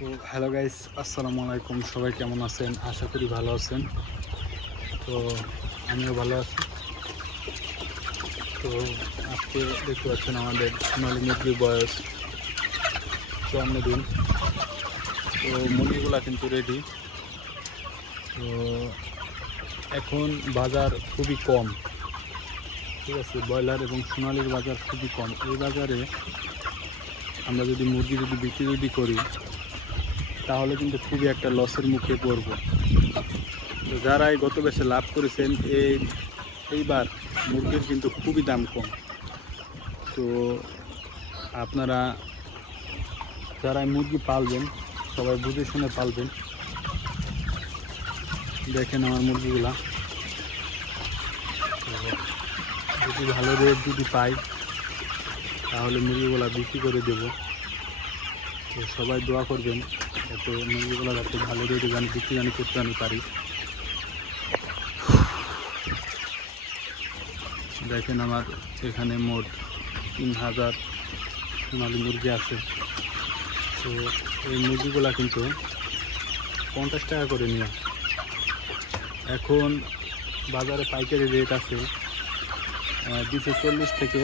তো hello guys, আসসালামু আলাইকুম। সবাই কেমন আছেন? আশা করি ভালো আছেন। তো আমিও ভালো আছি। তো আজকে দেখতে পাচ্ছেন আমাদের সোনালী মুরগির বয়স 54 দিন। তো মুরগিগুলা কিন্তু রেডি। তো এখন বাজার খুবই কম, ঠিক আছে। ব্রয়লার এবং সোনালির বাজার খুবই কম। এই বাজারে আমরা যদি মুরগি বিক্রি করি তাহলে কিন্তু খুবই একটা লসের মুখে পড়ব। তো যারা এই গত বেশে লাভ করেছেন এইবার মুরগির কিন্তু খুবই দাম কম। তো আপনারা যারা মুরগি পালবেন সবাই বুঝে শুনে পালবেন। দেখেন আমার মুরগিগুলা, যদি ভালো রেট যদি পাই তাহলে মুরগিগুলা বিক্রি করে দেব। তো সবাই দোয়া করবেন যাতে মুরগিগুলা যাতে ভালো রেটে বিক্রি করতে আমি পারি। দেখেন আমার এখানে মোট 3000 সোনালী মুরগি আছে। তো এই মুরগিগুলা কিন্তু 50 টাকা করে নিয়ে, এখন বাজারে পাইকারি রেট আছে 240 থেকে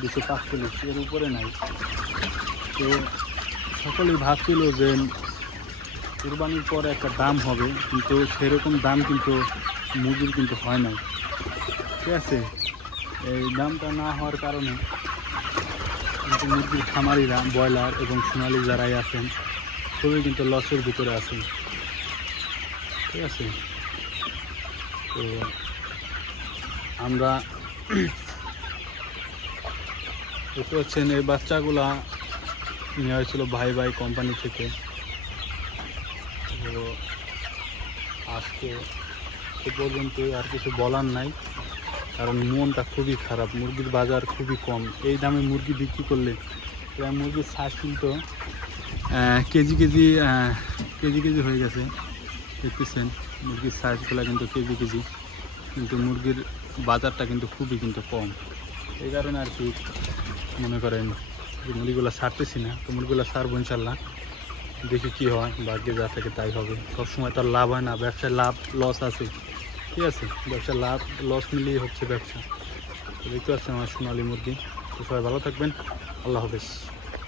245, এর উপরে নাই। তো সকলেই ভাবছিল যে কুরবানির পর একটা দাম হবে, কিন্তু সেরকম দাম কিন্তু মুরগির কিন্তু হয় নাই, ঠিক আছে। এই দামটা না হওয়ার কারণে কিন্তু মুরগির খামারিরা ব্রয়লার এবং সোনালি যারাই আছেন খুবই কিন্তু লসের ভিতরে আছেন, ঠিক আছে। তো আমরা দেখতে পাচ্ছেন এই বাচ্চাগুলা নেওয়া হয়েছিল ভাই কোম্পানি থেকে। তো আজকে এ পর্যন্তই, আর কিছু বলার নাই, কারণ মনটা খুবই খারাপ। মুরগির বাজার খুবই কম। এই দামে মুরগি বিক্রি করলে মুরগির সাইজ কিন্তু কেজি কেজি হয়ে গেছে। দেখতেছেন মুরগির সাইজগুলো কিন্তু কেজি, কিন্তু মুরগির বাজারটা কিন্তু খুবই কিন্তু কম। এই কারণে আর কি মনে করেন যে মুরগিগুলো ছাড়তেছি না। তো মুরগিগুলো ছাড়বো ইনশাল্লাহ, দেখি কী হয়, ভাগ্যে যা থাকে তাই হবে। সবসময় তো আর লাভ হয় না, ব্যবসায় লাভ লস আছে, ঠিক আছে। ব্যবসায় লাভ লস মিলিয়ে হচ্ছে ব্যবসা। তো দেখতে পাচ্ছেন আমার সোনালী মুরগি। তো সবাই ভালো থাকবেন, আল্লাহ হাফেজ।